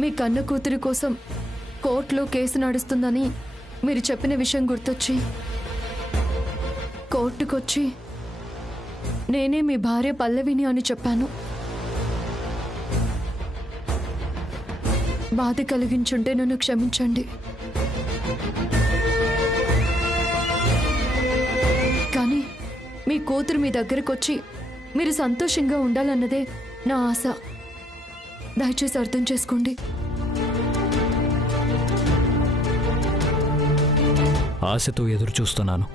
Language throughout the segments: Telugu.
మీ కన్న కూతురి కోసం కోర్టులో కేసు నడుస్తుందని మీరు చెప్పిన విషయం గుర్తొచ్చి కోర్టుకొచ్చి నేనే మీ భార్య పల్లవిని అని చెప్పాను. బాధ కలిగించుంటే నన్ను క్షమించండి. కానీ మీ కూతురు మీ దగ్గరకొచ్చి మీరు సంతోషంగా ఉండాలన్నదే నా ఆశ. దయచేసి అర్థం చేసుకోండి. ఆశతో ఎదురు చూస్తున్నాను.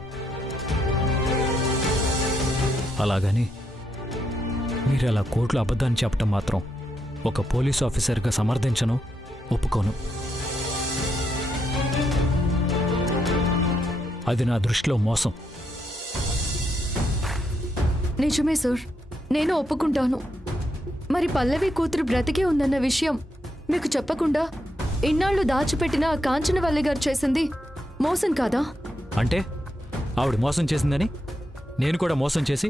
అలాగని మీరు అలా కోర్టులో అబద్ధాన్ని చెప్పటం మాత్రం ఒక పోలీసు ఆఫీసర్గా సమర్థించను, ఒప్పుకోను. అది నా దృష్టిలో మోసం. నిజమే సార్, నేను ఒప్పుకుంటాను. మరి పల్లవి కూతురు బ్రతికే ఉందన్న విషయం మీకు చెప్పకుండా ఇన్నాళ్ళు దాచిపెట్టిన కాంచనవల్లి గారు చేసింది మోసం కాదా? అంటే ఆవిడ మోసం చేసిందని నేను కూడా మోసం చేసి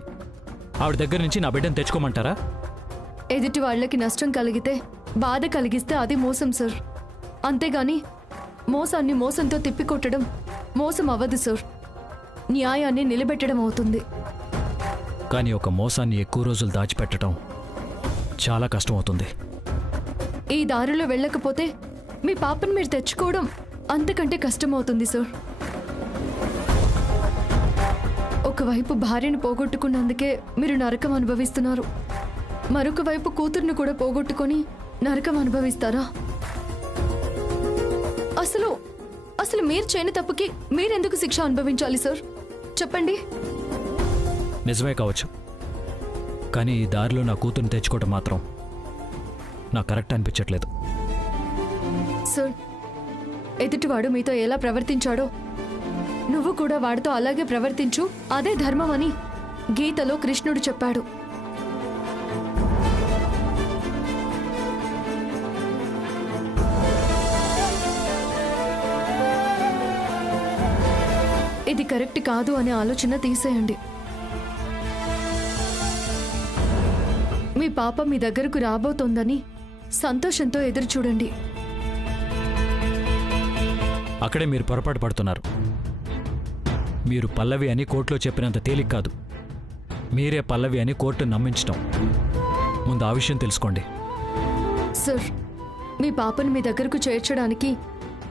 ఆవిడ దగ్గర నుంచి నా బిడ్డను తెచ్చుకోమంటారా? ఎదుటి వాళ్ళకి నష్టం కలిగితే బాధ కలిగిస్తే అది మోసం సార్. అంతేగాని మోసాన్ని మోసంతో తిప్పికొట్టడం మోసం అవ్వదు సార్, న్యాయాన్ని నిలబెట్టడం అవుతుంది. కానీ ఒక మోసాన్ని ఎక్కువ రోజులు దాచిపెట్టడం చాలా కష్టం అవుతుంది. ఈ దారిలో వెళ్ళకపోతే మీ పాపను మీరు తెచ్చుకోవడం అంతకంటే కష్టమవుతుంది సార్. ఒకవైపు భార్యను పోగొట్టుకున్నందుకే మీరు నరకం అనుభవిస్తున్నారు, మరొక వైపు కూతుర్ని కూడా పోగొట్టుకొని నరకం అనుభవిస్తారా? అసలు మీరు చేయని తప్పుకి మీరెందుకు శిక్ష అనుభవించాలి సార్? చెప్పండి. నిజమే కావచ్చు, కానీ ఈ దారిలో నా కూతుర్ని తెచ్చుకోవడం మాత్రం నాకు కరెక్ట్ అనిపించట్లేదు. సార్, ఎదుటివాడు మీతో ఎలా ప్రవర్తించాడో నువ్వు కూడా వాడితో అలాగే ప్రవర్తించు, అదే ధర్మం అని గీతలో కృష్ణుడు చెప్పాడు. ఇది కరెక్ట్ కాదు అనే ఆలోచన తీసేయండి. మీ పాప మీ దగ్గరకు రాబోతోందని సంతోషంతో ఎదురు చూడండి. అక్కడే మీరు పొరపాటు పడుతున్నారు. మీరు పల్లవి అని కోర్టులో చెప్పినంత తేలిక కాదు. మీరే పల్లవి అని కోర్టును నమ్మించటం. ముందు ఆ విషయం తెలుసుకోండి. సార్, మీ పాపను మీ దగ్గరకు చేర్చడానికి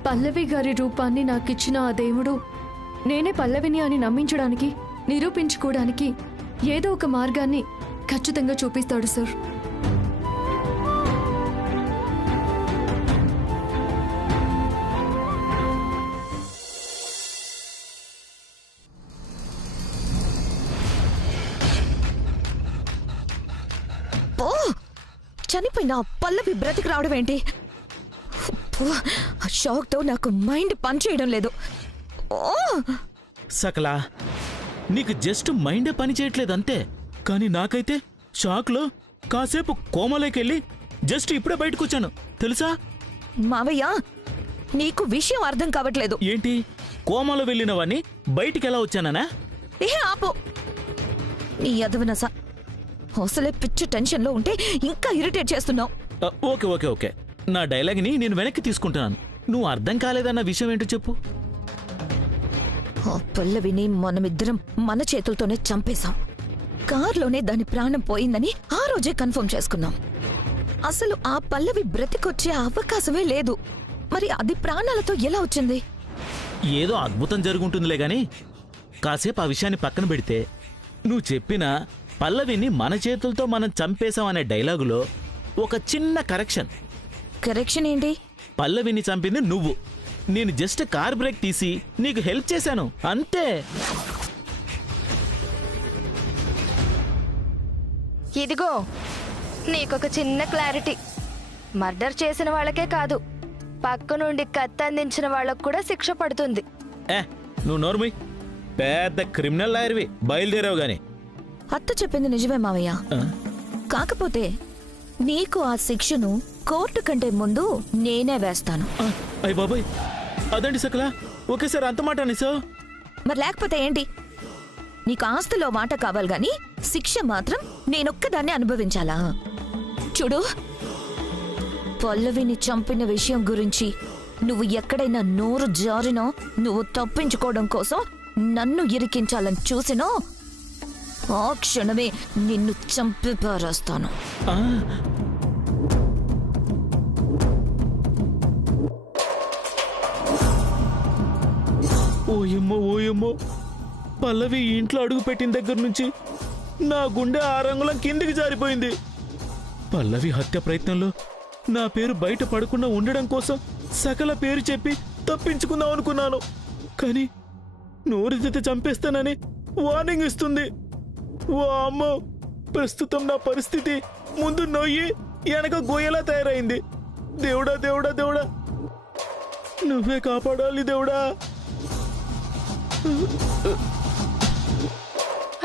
పల్లవి గారి రూపాన్ని నాకిచ్చిన ఆ దేవుడు నేనే పల్లవిని అని నమ్మించడానికి, నిరూపించుకోవడానికి ఏదో ఒక మార్గాన్ని ఖచ్చితంగా చూపిస్తాడు సార్. చనిపోయిన పల్లవి బ్రతికి రావడం ఏంటి? షాక్తో నాకు మైండ్ పని చేయడం లేదు. సకలా, నీకు జస్ట్ మైండే పని చేయట్లేదు అంతే. కానీ నాకైతే షాక్లో కాసేపు కోమలోకెళ్ళి జస్ట్ ఇప్పుడే బయటకు వచ్చాను తెలుసా? మావయ్య, నీకు విషయం అర్థం కావట్లేదు. ఏంటి, కోమలో వెళ్ళినవని బయటికి ఎలా వచ్చానా? ఆపు నీ అదవనస. అసలే పిచ్చి టెన్షన్లో ఉంటే ఇంకా ఇరిటేట్ చేస్తున్నావు. ఓకే ఓకే ఓకే, నా డైలాగ్ని నేను వెనక్కి తీసుకుంటున్నాను. నువ్వు అర్థం కాలేదన్న విషయం ఏంటో చెప్పు. ఆ పల్లవిని మనమిద్దరం మన చేతులతోనే చంపేశాం. కారులోనే దాని ప్రాణం పోయిందని ఆ రోజే కన్ఫర్మ్ చేసుకున్నాం. అసలు ఆ పల్లవి బ్రతికొచ్చే అవకాశమే లేదు. మరి అది ప్రాణాలతో ఎలా వచ్చింది? ఏదో అద్భుతం జరుగుంటుందిలే గాని కాసేపు ఆ విషయాన్ని పక్కన పెడితే, నువ్వు చెప్పిన పల్లవిని మన చేతులతో మనం చంపేశాం అనే డైలాగులో ఒక చిన్న కరెక్షన్. కరెక్షన్ ఏంటి? పల్లవిని చంపింది నువ్వు. నేను జస్ట్ కార్ బ్రేక్ తీసి నీకు హెల్ప్ చేశాను అంతే. ఇదిగో నీకొక చిన్న క్లారిటీ. మర్డర్ చేసిన వాళ్ళకే కాదు, పక్క నుండి కత్తి అందించిన వాళ్ళకు కూడా శిక్ష పడుతుంది. నువ్వు నోర్మి, పెద్ద క్రిమినల్ లాయర్వి, బయలుదేరావు గాని. అత్త చెప్పింది నిజమే మావయ్య. కాకపోతే నీకు ఆ శిక్షను కోర్టు కంటే ముందు నేనే వేస్తాను. అయ్య బాబాయ్, అదండి సకలా, ఒకేసారి అంత మాట అనేసావు. మరి లేకపోతే ఏంటి? నీకు ఆస్తిలో మాట కావాలి గాని శిక్ష మాత్రం నేనొక్కదాన్ని అనుభవించాలా? చూడు, పల్లవిని చంపిన విషయం గురించి నువ్వు ఎక్కడైనా నోరు జారినా నువ్వు తప్పించుకోవడం కోసం నన్ను ఇరికించాలని చూసినా ఆ క్షణమే నిన్ను చంపి పారేస్తాను. ఆ, ఓయమ్మో పల్లవి ఇంట్లో అడుగు పెట్టిన దగ్గర నుంచి నా గుండె 6 అంగుళం కిందికి జారిపోయింది. పల్లవి హత్య ప్రయత్నంలో నా పేరు బయట పడకుండా ఉండడం కోసం సకల పేరు చెప్పి తప్పించుకుందాం అనుకున్నాను. కానీ నోరెత్తితే చంపేస్తానని వార్నింగ్ ఇస్తుంది. ఓ అమ్మో, ప్రస్తుతం నా పరిస్థితి ముందు నొయ్యి వెనక గోయలా తయారైంది. దేవుడా దేవుడా దేవుడా, నువ్వే కాపాడాలి దేవుడా.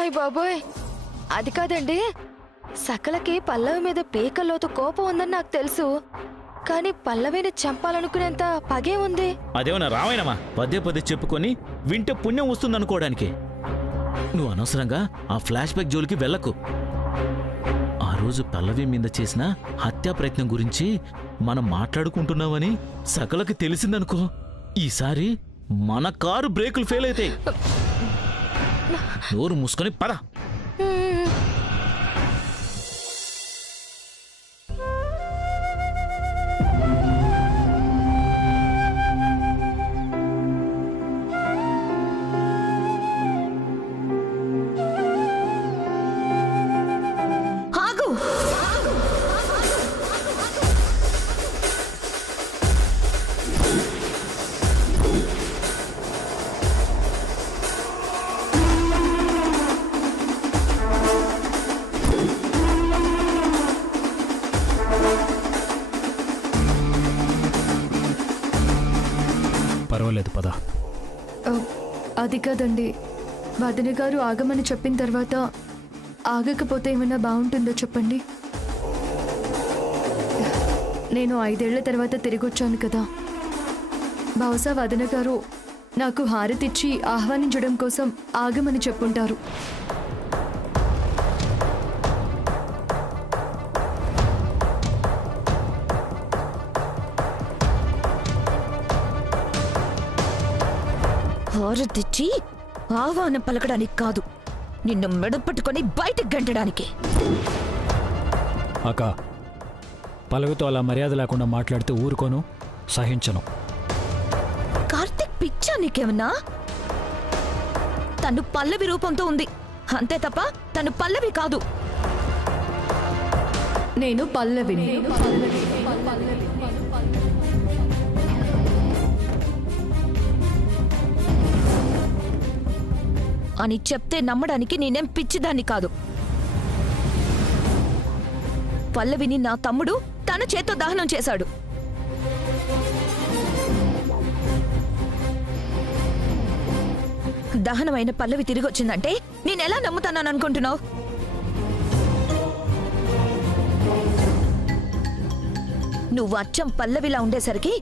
అయ్ బాబోయ్, అది కాదండి. సకలకి పల్లవి మీద పేకల్లోతో కోపం ఉందని నాకు తెలుసు. కానీ పల్లవిని చంపాలనుకునేంత పగే ఉంది. అదేమన్నా రామాయణమా? పదే చెప్పుకొని వింటే పుణ్యం వస్తుందనుకోవడానికి. నువ్వు అనవసరంగా ఆ ఫ్లాష్ బ్యాక్ జోలికి వెళ్ళకు. ఆ రోజు పల్లవి మీద చేసిన హత్యా ప్రయత్నం గురించి మనం మాట్లాడుకుంటున్నామని సకలకి తెలిసిందనుకో, ఈసారి మన కారు బ్రేకులు ఫెయిల్ అవుతాయి. నోరు మూసుకొని పద. ఆగు! పర్వాలేదు పద. అది కాదండి, వదిన గారు ఆగమని చెప్పిన తర్వాత ఆగకపోతే ఏమైనా బాగుంటుందో చెప్పండి. నేను 5 ఏళ్ల తర్వాత తిరిగి వచ్చాను కదా. బహుశా వదిన గారు నాకు హారతిచ్చి ఆహ్వానించడం కోసం ఆగమని చెప్పుంటారు. హారతిచ్చి ఆహ్వానం పలకడానికి కాదు, నిన్ను మెడపట్టుకొని బయటకు గంటడానికి. అక్క, పల్లవితో అలా మర్యాద లేకుండా మాట్లాడితే ఊరుకోను, సహించను. కార్తిక్ పిచ్చా నీకేమన్నా? తను పల్లవి రూపంతో ఉంది అంతే తప్ప తను పల్లవి కాదు. నేను పల్లవిని. అని చెప్తే నమ్మడానికి నేనేం పిచ్చిదాన్ని కాదు. పల్లవిని నా తమ్ముడు తన చేత్తో దహనం చేశాడు. దహనమైన పల్లవి తిరిగి వచ్చిందంటే నేనెలా నమ్ముతానని అనుకుంటున్నావు? నువ్వు అచ్చం పల్లవిలా ఉండేసరికి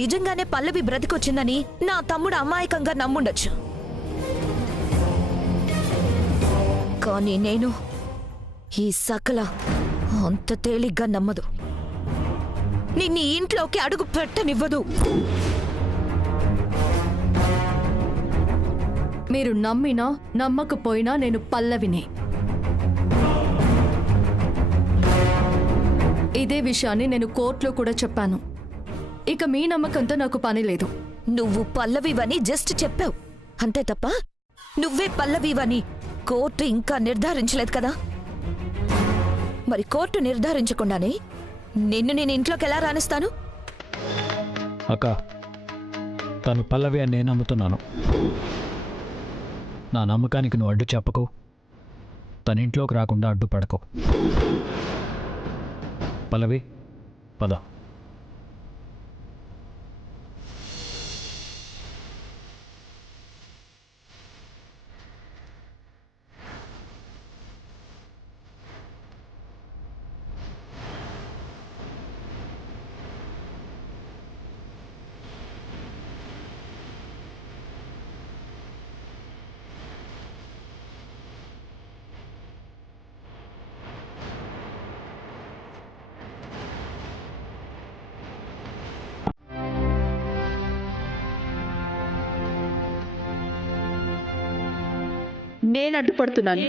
నిజంగానే పల్లవి బ్రతికొచ్చిందని నా తమ్ముడు అమాయకంగా నమ్ముండొచ్చు. కానీ నేను ఈ సకల అంత తేలిగ్గా నమ్మదు. నిన్ను ఇంట్లోకి అడుగు పెట్టనివ్వదు. మీరు నమ్మినా నమ్మకపోయినా నేను పల్లవిని. ఇదే విషయాన్ని నేను కోర్టులో కూడా చెప్పాను. ఇక మీ నమ్మకంతో నాకు పని లేదు. నువ్వు పల్లవివని జస్ట్ చెప్పావు అంతే తప్ప నువ్వే పల్లవివని కోర్టు ఇంకా నిర్ధారించలేదు కదా. మరి కోర్టు నిర్ధారించకుండానే నిన్ను నేను ఇంట్లోకి ఎలా రానిస్తాను? అక్క, తను పల్లవి అని నేను నమ్ముతున్నాను. నా నమ్మకానికి నువ్వు అడ్డు చెప్పకు, తన ఇంట్లోకి రాకుండా అడ్డుపడకు. పల్లవి, పద. నేను అడ్డుపడుతున్నాను.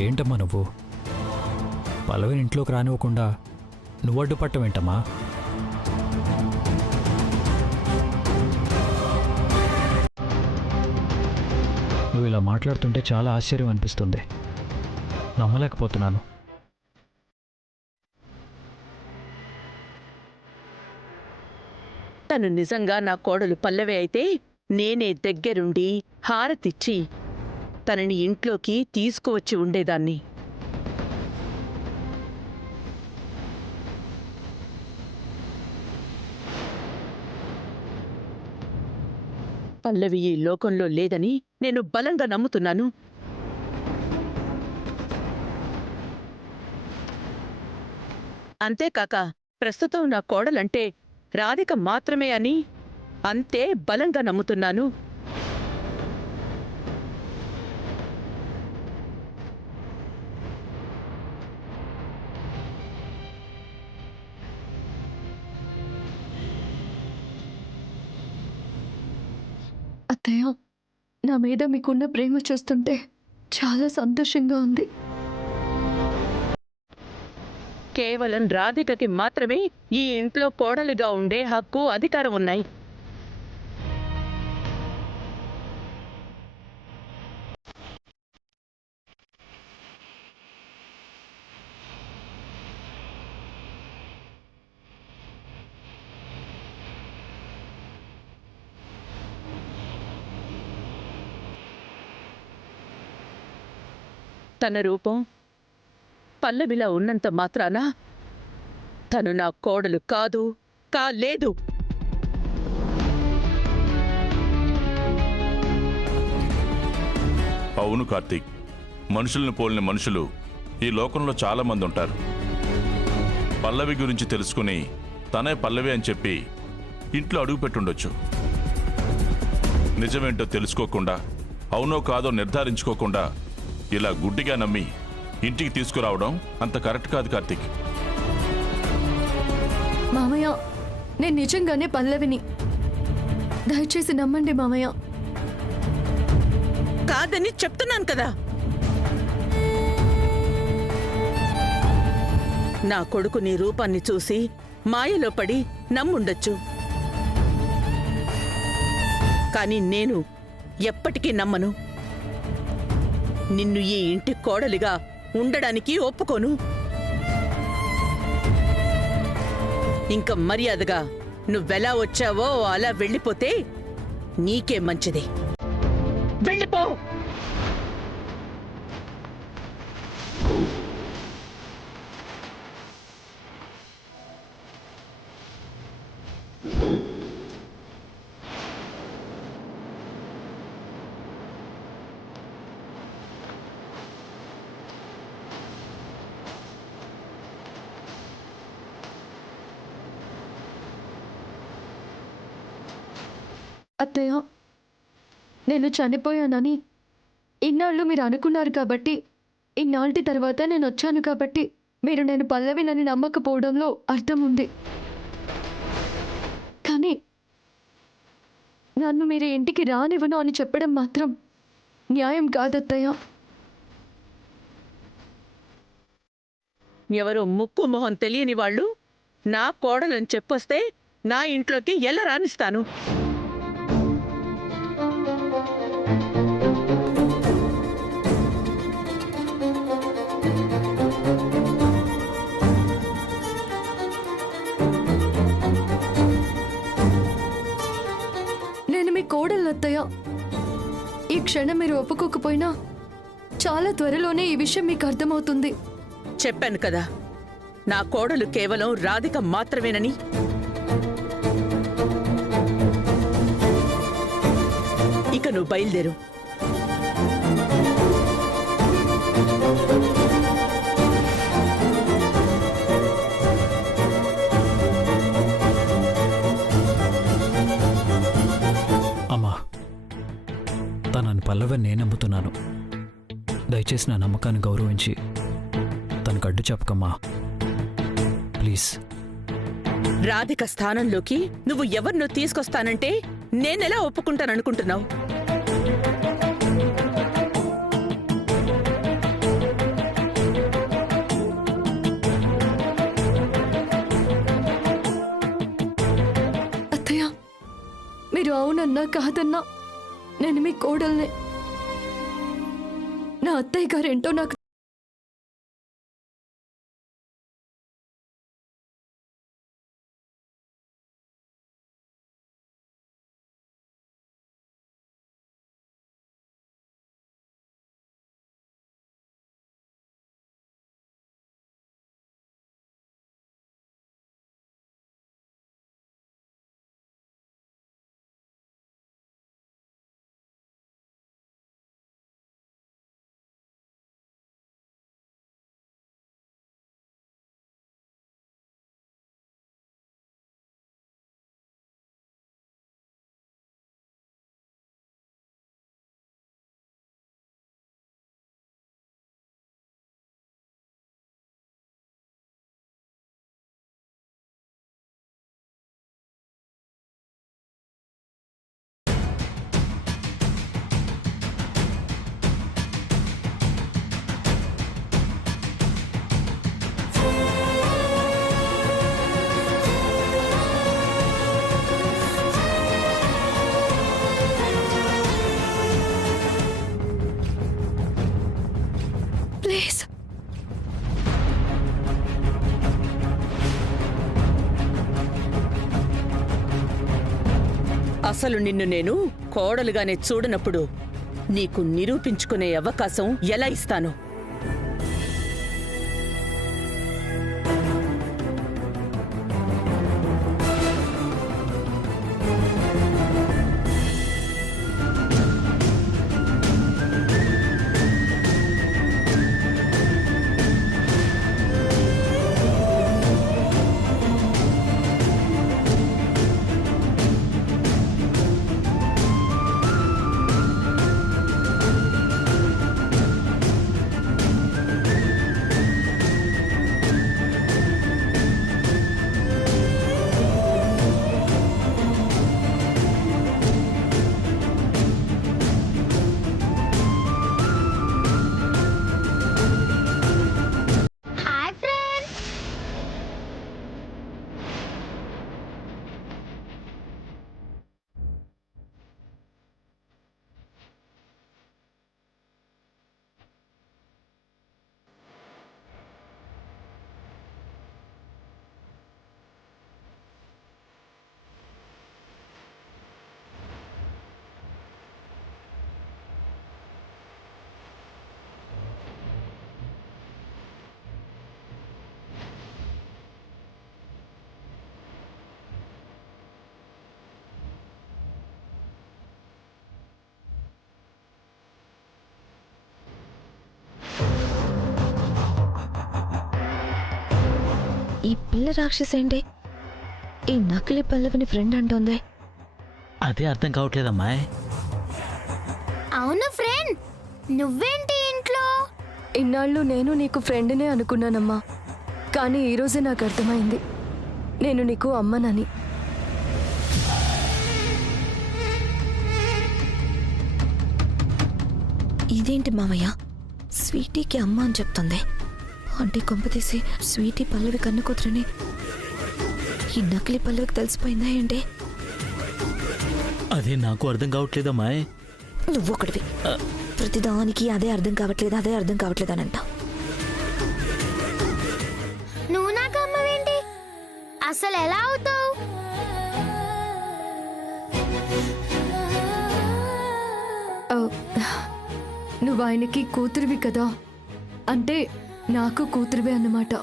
ఏంటమ్మా నువ్వు పల్లవిని ఇంట్లోకి రానివ్వకుండా నువ్వు అడ్డుపట్టం ఏంటమ్మా? నువ్వు ఇలా మాట్లాడుతుంటే చాలా ఆశ్చర్యం అనిపిస్తుంది. నమ్మలేకపోతున్నాను. తను నిజంగా నా కోడలు పల్లవి అయితే నేనే దగ్గరుండి హారతిచ్చి తనని ఇంట్లోకి తీసుకువచ్చి ఉండేదాన్ని. పల్లవి ఈ లోకంలో లేదని నేను బలంగా నమ్ముతున్నాను. అంతేకాక ప్రస్తుతం నా కోడలంటే రాధిక మాత్రమే అని అంతే బలంగా నమ్ముతున్నాను. అత్తయ్య, నా మీద మీకున్న ప్రేమ చూస్తుంటే చాలా సంతోషంగా ఉంది. కేవలం రాధికకి మాత్రమే ఈ ఇంట్లో కోడలుగా ఉండే హక్కు, అధికారం ఉన్నాయి. తన రూపం పల్లవిలా ఉన్నంత మాత్రాన తను నా కోడలు కాదు, కాలేదు. అవును కార్తీక్, మనుషుల్ని పోలిన మనుషులు ఈ లోకంలో చాలా మంది ఉంటారు. పల్లవి గురించి తెలుసుకుని తనే పల్లవి అని చెప్పి ఇంట్లో అడుగు పెట్టుండొచ్చు. నిజమేంటో తెలుసుకోకుండా, అవునో కాదో నిర్ధారించుకోకుండా ఇలా గుడ్డిగా నమ్మి ఇంటికి తీసుకురావడం అంత కరెక్ట్ కాదు కార్తీక్. మామయ్య, నేను నిజంగానే పల్లవిని. దయచేసి నమ్మండి మామయ్య. కాదని చెప్తున్నాను కదా. నా కొడుకు నీ రూపాన్ని చూసి మాయలో పడి నమ్ముండొచ్చు, కానీ నేను ఎప్పటికీ నమ్మను. నిన్ను ఈ ఇంటి కోడలిగా ఉండడానికి ఒప్పుకోను. ఇంక మర్యాదగా నువ్వెలా వచ్చావో అలా వెళ్ళిపోతే నీకే మంచిది. వెళ్ళిపో. అత్తయ్య, నేను చనిపోయానని ఇన్నాళ్ళు మీరు అనుకున్నారు కాబట్టి, ఇన్నాళ్ళ తర్వాత నేను వచ్చాను కాబట్టి మీరు నేను పల్లవినని నమ్మకపోవడంలో అర్థం ఉంది. కానీ నన్ను మీరు ఇంటికి రానివ్వను అని చెప్పడం మాత్రం న్యాయం కాదత్తయ్య. ఎవరో ముక్కు మొహం తెలియని వాళ్ళు నా కోడలని చెప్పొస్తే నా ఇంట్లోకి ఎలా రానిస్తాను? మీ కోడలు అత్తయ్య. ఈ క్షణం మీరు ఒప్పుకోకపోయినా చాలా త్వరలోనే ఈ విషయం మీకు అర్థమవుతుంది. చెప్పాను కదా, నా కోడలు కేవలం రాధిక మాత్రమేనని. ఇక నువ్వు బయలుదేరు. అమ్మా, తనని పల్లవి నేను నమ్ముతున్నాను. దయచేసి నా నమ్మకాన్ని గౌరవించి తనకు అడ్డు చెప్పకమ్మా, ప్లీజ్. రాధిక స్థానంలోకి నువ్వు ఎవరినో తీసుకొస్తానంటే నేనెలా ఒప్పుకుంటాననుకుంటున్నావు? అత్తయ్య, మీరు అవునన్నా కాదన్నా నేను మీ కోడల్నే. నా అత్తయ్య గారేంటో నాకు ప్లీజ్. అసలు నిన్ను నేను కోడలుగానే చూడనప్పుడు నీకు నిరూపించుకునే అవకాశం ఎలా ఇస్తాను? ఈ పిల్ల రాక్షసేంటి ఈ నకిలీ పల్లవిని ఫ్రెండ్ అంటోంది? అదే అర్థం కావట్లేదమ్మా. అవును ఫ్రెండ్, నువ్వేంటి ఇంట్లో? ఇన్నాళ్ళు నేను నీకు ఫ్రెండ్నే అనుకున్నానమ్మా, కానీ ఈరోజే నాకు అర్థమైంది నేను నీకు అమ్మనని. ఇదేంటి మావయ్య, స్వీటీకి అమ్మ అని చెప్తుంది అంటే కొంపతీసి స్వీటీ పల్లవి కన్ను కూతురని ఈ నకిలీ పల్లవికి తెలిసిపోయిందా ఏంటి? అదే నాకు అర్థం కావట్లేదమ్మా. నువ్వొకటివి ప్రతిదానికి అదే అర్థం కావట్లేదు అని అంటావు. నువ్వు నాకు అమ్మవేంటి? అసలు ఎలా అవుతావు? నువ్వు ఆయనకి కూతురివి కదా, అంటే నాకు కూతురివే అన్నమాట.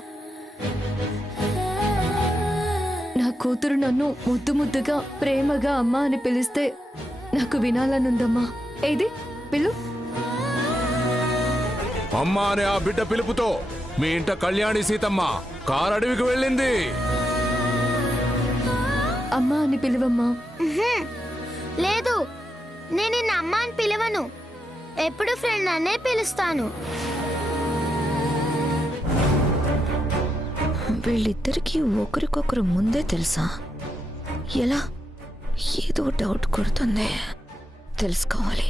నా కూతురు నన్ను ముద్దు ముద్దుగా ప్రేమగా అమ్మ అని పిలిస్తే నాకు వినాలనుందమ్మా. ఏది పిలు. అమ్మా అనే ఆ బిడ్డ పిలుపుతో మీ ఇంట కళ్యాణి సీతమ్మ కారడవికి వెళ్ళింది. అమ్మా అని పిలువమ్మా. లేదు, నేను నిన్న అమ్మ అని పిలవను, ఎప్పుడు ఫ్రెండ్ అనే పిలుస్తాను. వీళ్ళిద్దరికీ ఒకరికొకరు ముందే తెలుసా? ఎలా? ఏదో డౌట్ కొడుతుంది, తెలుసుకోవాలి.